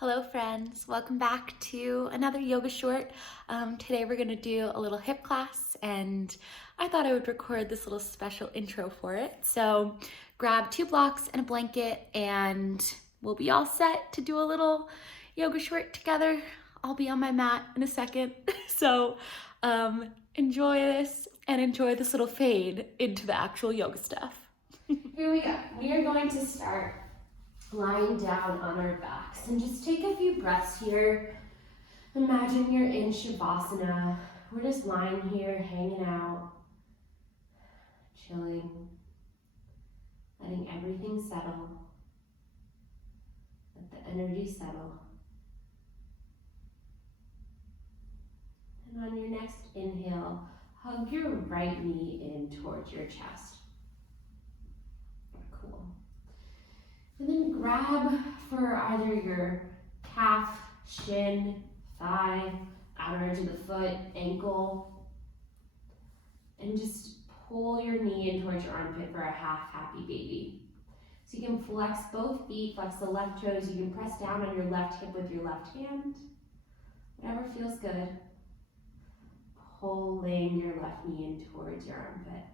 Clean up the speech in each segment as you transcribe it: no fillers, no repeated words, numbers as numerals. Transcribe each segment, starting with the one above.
Hello friends, welcome back to another yoga short. Today we're gonna do a little hip class and I thought I would record this little special intro for it. So grab 2 blocks and a blanket and we'll be all set to do a little yoga short together. I'll be on my mat in a second. So enjoy this and enjoy this little fade into the actual yoga stuff. Here we go. We are going to start lying down on our backs and just take a few breaths here. Imagine you're in Shavasana. We're just lying here, hanging out, chilling, letting everything settle. Let the energy settle. And on your next inhale, hug your right knee in towards your chest. Cool. And then grab for either your calf, shin, thigh, outer edge of the foot, ankle, and just pull your knee in towards your armpit for a half happy baby. So you can flex both feet, flex the left toes. You can press down on your left hip with your left hand, whatever feels good. Pulling your left knee in towards your armpit.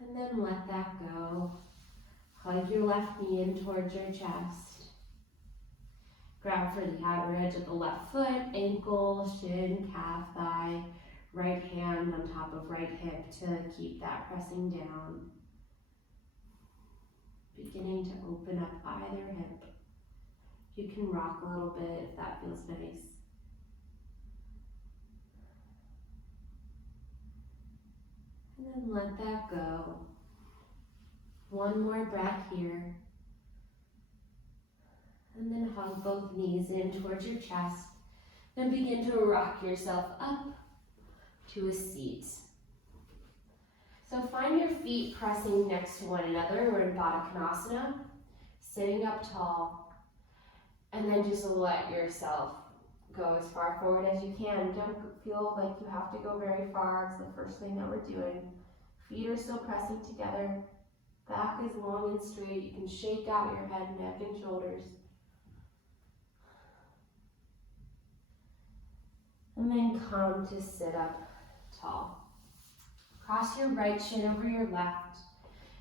And then let that go. Hug your left knee in towards your chest. Grab for the outer edge of the left foot, ankle, shin, calf, thigh. Right hand on top of right hip to keep that pressing down. Beginning to open up either hip. You can rock a little bit if that feels nice. And then let that go. One more breath here. And then hug both knees in towards your chest. Then begin to rock yourself up to a seat. So find your feet pressing next to one another. We're in Baddha Konasana, sitting up tall. And then just let yourself go as far forward as you can. Don't feel like you have to go very far. It's the first thing that we're doing. Feet are still pressing together. Back is long and straight. You can shake out your head, neck, and shoulders. And then come to sit up tall. Cross your right shin over your left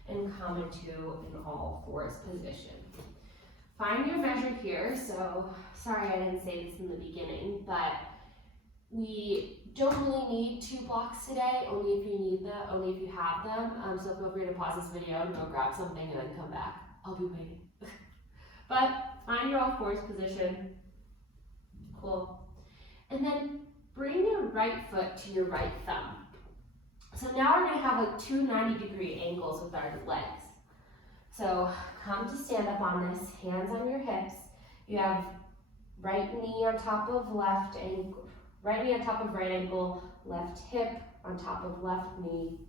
and come into an all fours position. Find your measure here. So, sorry I didn't say this in the beginning, but we don't really need 2 blocks today, only if you need them, only if you have them. So feel free to pause this video and go grab something and then come back. I'll be waiting. But find your all fours position. Cool. And then bring your right foot to your right thumb. So now we're gonna have like 2 90-degree angles with our legs. So come to stand up on this, hands on your hips. You have right knee on top of left ankle. Right knee on top of right ankle, left hip on top of left knee.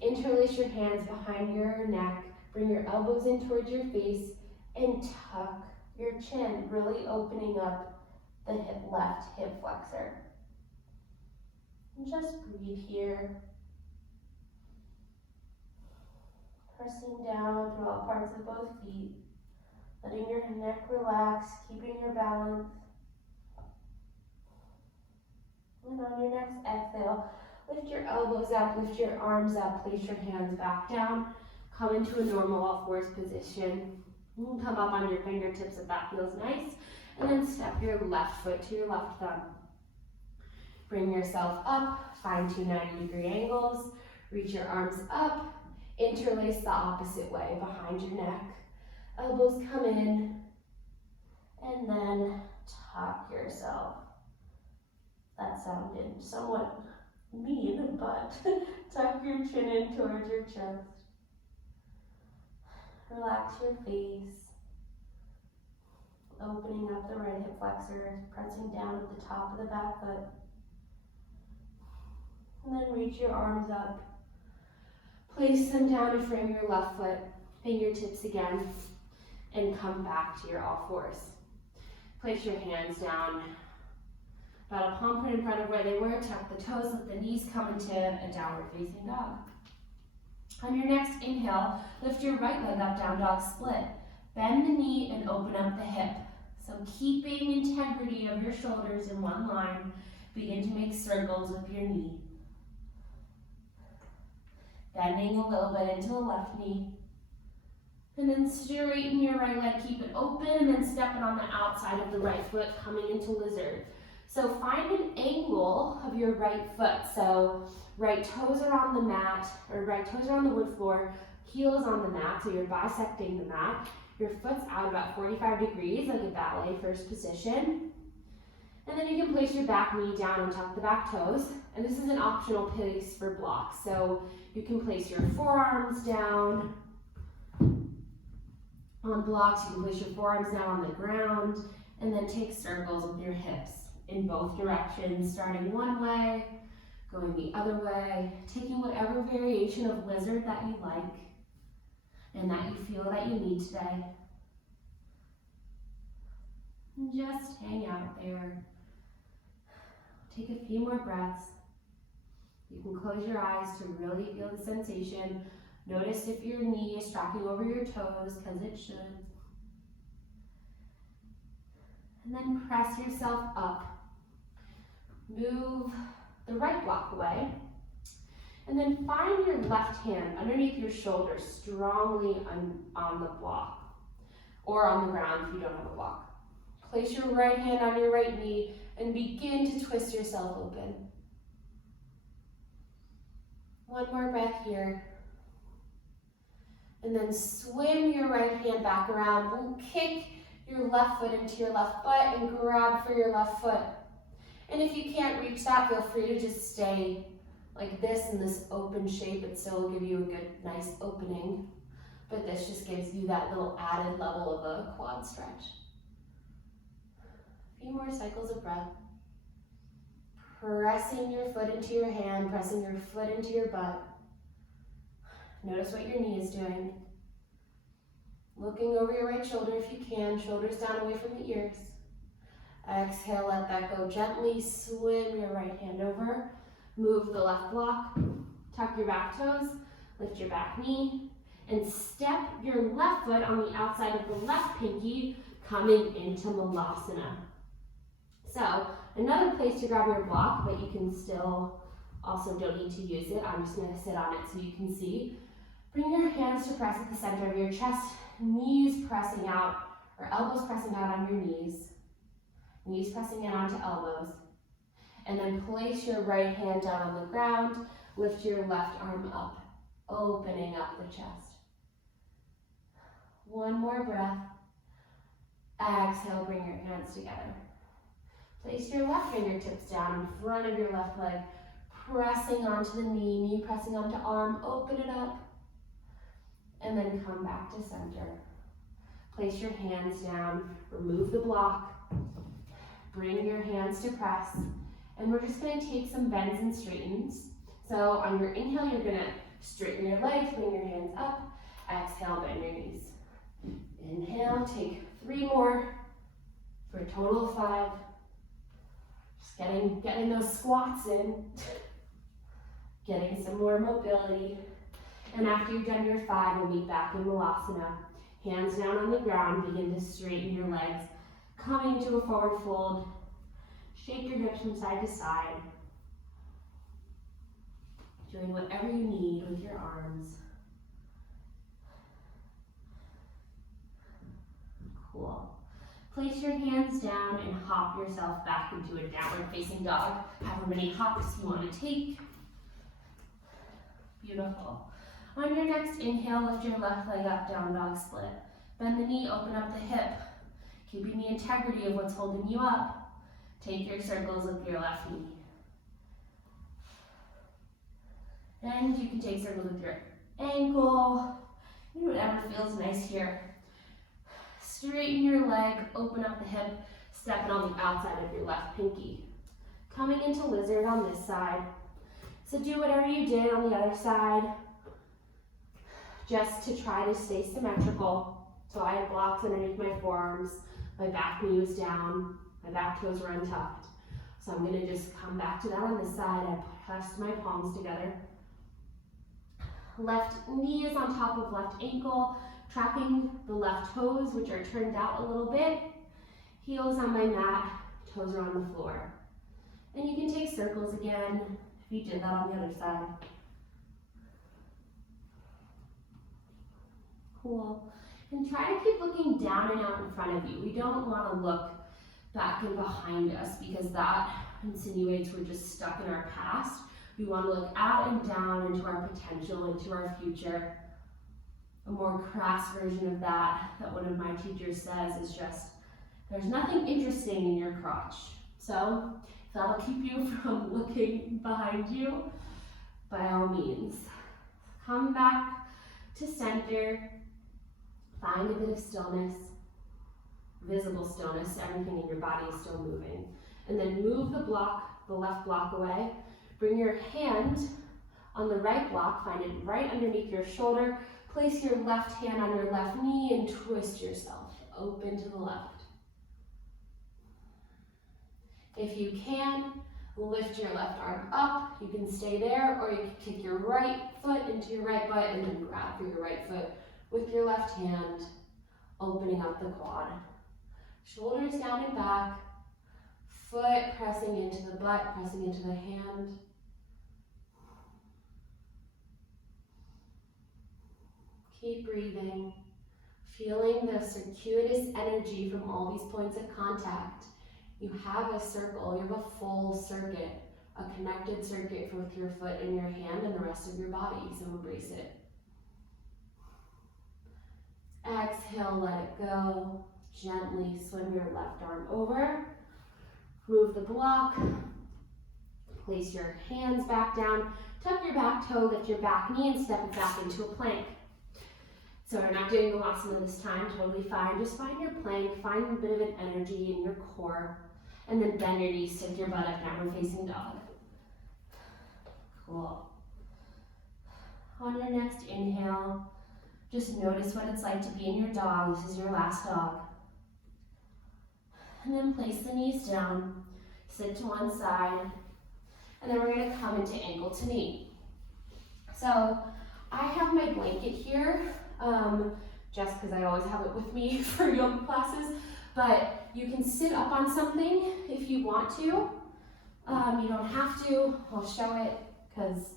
Interlace your hands behind your neck. Bring your elbows in towards your face and tuck your chin, really opening up the left hip flexor. And just breathe here. Pressing down through all parts of both feet. Letting your neck relax, keeping your balance. And on your next exhale, lift your elbows up, lift your arms up, place your hands back down. Come into a normal all fours position. You can come up on your fingertips if that feels nice. And then step your left foot to your left thumb. Bring yourself up, find 2 90-degree angles. Reach your arms up, interlace the opposite way behind your neck. Elbows come in, and then tuck yourself. That sounded somewhat mean, but tuck your chin in towards your chest. Relax your face. Opening up the right hip flexor, pressing down at the top of the back foot. And then reach your arms up. Place them down to frame your left foot, fingertips again, and come back to your all fours. Place your hands down. About a palm print in front of where they were. Tuck the toes, let the knees come into a downward facing dog. On your next inhale, lift your right leg up, down dog split. Bend the knee and open up the hip. So keeping integrity of your shoulders in one line, begin to make circles with your knee. Bending a little bit into the left knee. And then straighten your right leg, keep it open, and then stepping on the outside of the right foot, coming into lizard. So find an angle of your right foot. So right toes are on the mat, or right toes are on the wood floor, heel is on the mat, so you're bisecting the mat. Your foot's out about 45 degrees, like a ballet first position. And then you can place your back knee down and tuck the back toes. And this is an optional place for blocks. So you can place your forearms down on blocks, you can place your forearms down on the ground, and then take circles with your hips in both directions, starting one way, going the other way, taking whatever variation of lizard that you like and that you feel that you need today. And just hang out there. Take a few more breaths. You can close your eyes to really feel the sensation. Notice if your knee is tracking over your toes, because it should. And then press yourself up. Move the right block away. And then find your left hand underneath your shoulder, strongly on the block, or on the ground if you don't have a block. Place your right hand on your right knee and begin to twist yourself open. One more breath here. And then swim your right hand back around. Kick your left foot into your left butt and grab for your left foot. And if you can't reach that, feel free to just stay like this in this open shape. It still will give you a good, nice opening. But this just gives you that little added level of a quad stretch. A few more cycles of breath. Pressing your foot into your hand, pressing your foot into your butt. Notice what your knee is doing. Looking over your right shoulder if you can, shoulders down away from the ears. Exhale, let that go. Gently swim your right hand over. Move the left block. Tuck your back toes. Lift your back knee. And step your left foot on the outside of the left pinky, coming into Malasana. So, another place to grab your block, but you can still also don't need to use it. I'm just going to sit on it so you can see. Bring your hands to press at the center of your chest, knees pressing out, or elbows pressing out on your knees pressing in onto elbows. And then place your right hand down on the ground, lift your left arm up, opening up the chest. One more breath. Exhale, bring your hands together. Place your left fingertips down in front of your left leg, pressing onto the knee pressing onto arm, open it up. And then come back to center. Place your hands down, remove the block, bring your hands to press, and we're just going to take some bends and straightens. So on your inhale, you're going to straighten your legs, bring your hands up, exhale, bend your knees. Inhale, take 3 more for a total of 5. Just getting those squats in, getting some more mobility. And after you've done your 5, we'll meet back in Malasana. Hands down on the ground, begin to straighten your legs. Coming to a forward fold. Shake your hips from side to side. Doing whatever you need with your arms. Cool. Place your hands down and hop yourself back into a downward facing dog. However many hops you want to take. Beautiful. On your next inhale, lift your left leg up, down dog split. Bend the knee, open up the hip. Keeping the integrity of what's holding you up. Take your circles with your left knee. And you can take circles with your ankle. Do whatever feels nice here. Straighten your leg, open up the hip, stepping on the outside of your left pinky. Coming into lizard on this side. So do whatever you did on the other side, just to try to stay symmetrical. So I had blocks underneath my forearms, my back knee was down, my back toes were untucked. So I'm gonna just come back to that on this side. I pressed my palms together. Left knee is on top of left ankle. Tracking the left toes, which are turned out a little bit. Heels on my mat, toes are on the floor. And you can take circles again if you did that on the other side. Cool. And try to keep looking down and out in front of you. We don't want to look back and behind us because that insinuates we're just stuck in our past. We want to look out and down into our potential, into our future. A more crass version of that one of my teachers says is just, there's nothing interesting in your crotch. So if that'll keep you from looking behind you, by all means. Come back to center. Find a bit of stillness, visible stillness, everything in your body is still moving. And then move the left block away. Bring your hand on the right block, find it right underneath your shoulder. Place your left hand on your left knee and twist yourself open to the left. If you can, lift your left arm up. You can stay there, or you can kick your right foot into your right butt and then grab for your right foot with your left hand, opening up the quad. Shoulders down and back, foot pressing into the butt, pressing into the hand. Keep breathing, feeling the circuitous energy from all these points of contact. You have a circle, you have a full circuit, a connected circuit with your foot and your hand and the rest of your body, so embrace it. Exhale, let it go. Gently swim your left arm over. Move the block. Place your hands back down. Tuck your back toe, lift your back knee, and step it back into a plank. So we're not doing Vinyasa this time, totally fine. Just find your plank, find a bit of an energy in your core, and then bend your knees, stick your butt up, downward facing dog. Cool. On your next inhale, just notice what it's like to be in your dog. This is your last dog. And then place the knees down, sit to one side, and then we're gonna come into ankle to knee. So I have my blanket here, just because I always have it with me for yoga classes, but you can sit up on something if you want to. You don't have to. I'll show it because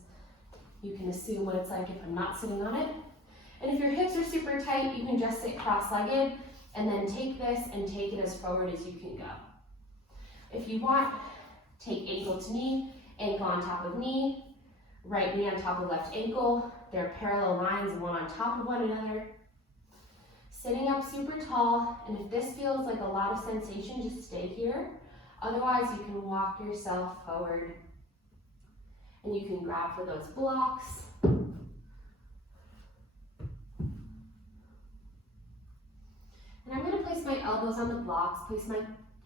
you can assume what it's like if I'm not sitting on it. And if your hips are super tight, you can just sit cross-legged and then take this and take it as forward as you can go. If you want, take ankle to knee, ankle on top of knee, right knee on top of left ankle. They're parallel lines, one on top of one another. Sitting up super tall, and if this feels like a lot of sensation, just stay here. Otherwise, you can walk yourself forward, and you can grab for those blocks. And I'm going to place my elbows on the blocks, place my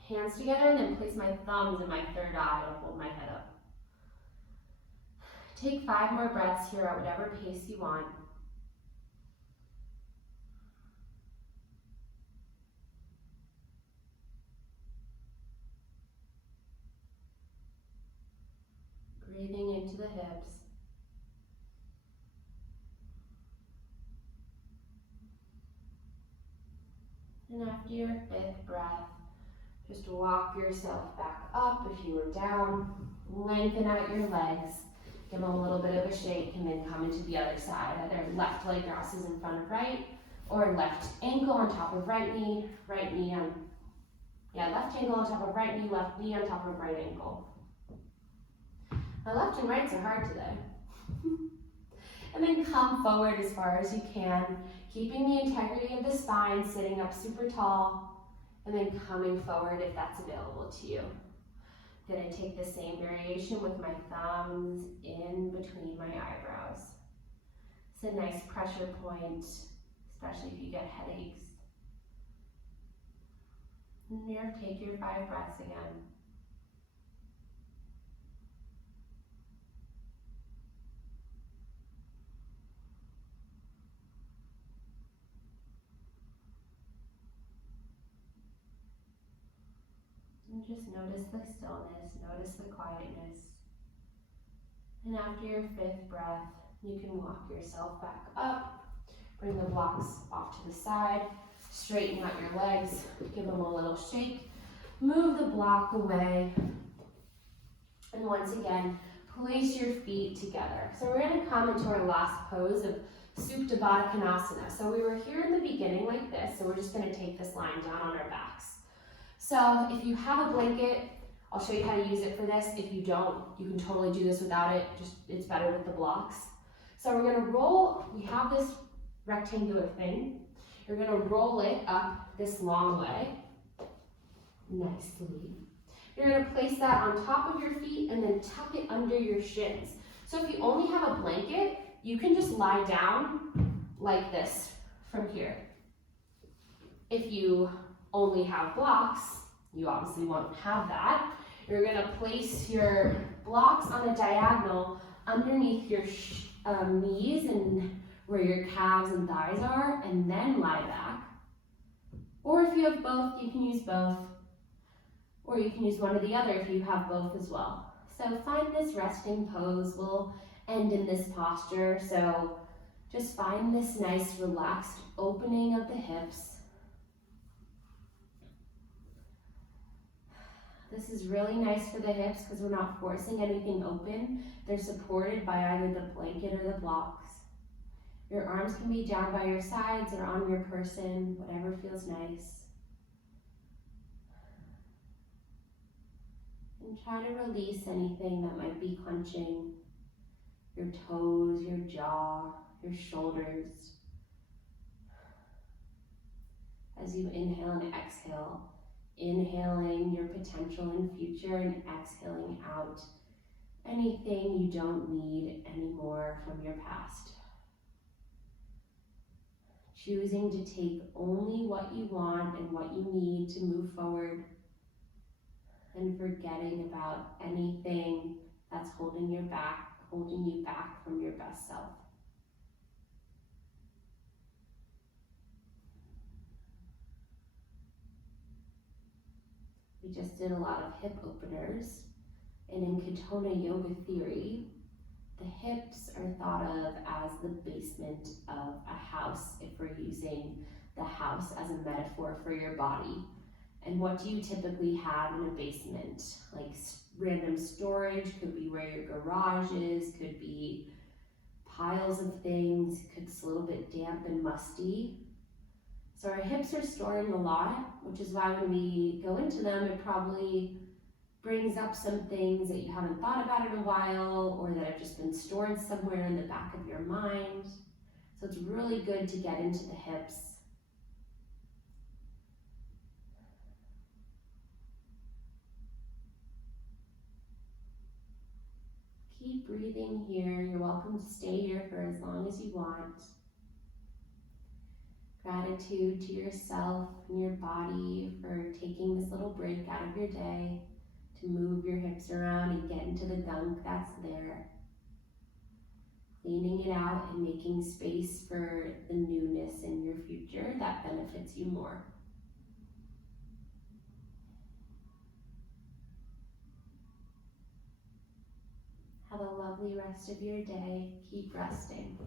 hands together, and then place my thumbs in my third eye to hold my head up. Take 5 more breaths here at whatever pace you want. Breathing into the hips. And after your 5th breath, just walk yourself back up if you were down. Lengthen out your legs. Give them a little bit of a shake and then come into the other side. Either left leg crosses in front of right, or left ankle on top of right knee on, left ankle on top of right knee on top of right ankle. My left and rights are hard today. And then come forward as far as you can, keeping the integrity of the spine, sitting up super tall, and then coming forward if that's available to you. Gonna take the same variation with my thumbs in between my eyebrows. It's a nice pressure point, especially if you get headaches. And here, take your 5 breaths again. And just notice the stillness, notice the quietness. And after your 5th breath, you can walk yourself back up, Bring the blocks off to the side, straighten out your legs, give them a little shake, move the block away, and once again, place your feet together. So we're going to come into our last pose of Supta Baddha Konasana. So we were here in the beginning like this, so we're just going to take this lying down on our backs. So if you have a blanket, I'll show you how to use it for this. If you don't, you can totally do this without it, just it's better with the blocks. So we're going to roll, we have this rectangular thing. You're going to roll it up this long way, nicely. You're going to place that on top of your feet and then tuck it under your shins. So if you only have a blanket, you can just lie down like this from here. If you only have blocks, you obviously won't have that. You're going to place your blocks on a diagonal underneath your knees and where your calves and thighs are, and then lie back. Or if you have both, you can use both. Or you can use one or the other if you have both as well. So find this resting pose. We'll end in this posture. So just find this nice relaxed opening of the hips. This is really nice for the hips because we're not forcing anything open. They're supported by either the blanket or the blocks. Your arms can be down by your sides or on your person, whatever feels nice. And try to release anything that might be clenching your toes, your jaw, your shoulders. As you inhale and exhale, inhaling your potential in future and exhaling out anything you don't need anymore from your past. Choosing to take only what you want and what you need to move forward, and forgetting about anything that's holding you back from your best self. We just did a lot of hip openers, and in Katona yoga theory, the hips are thought of as the basement of a house if we're using the house as a metaphor for your body. And what do you typically have in a basement? Like random storage, could be where your garage is, could be piles of things, could a little bit damp and musty. So our hips are storing a lot, which is why when we go into them, it probably brings up some things that you haven't thought about in a while or that have just been stored somewhere in the back of your mind. So it's really good to get into the hips. Keep breathing here. You're welcome to stay here for as long as you want. Gratitude to yourself and your body for taking this little break out of your day to move your hips around and get into the gunk that's there. Cleaning it out and making space for the newness in your future that benefits you more. Have a lovely rest of your day. Keep resting.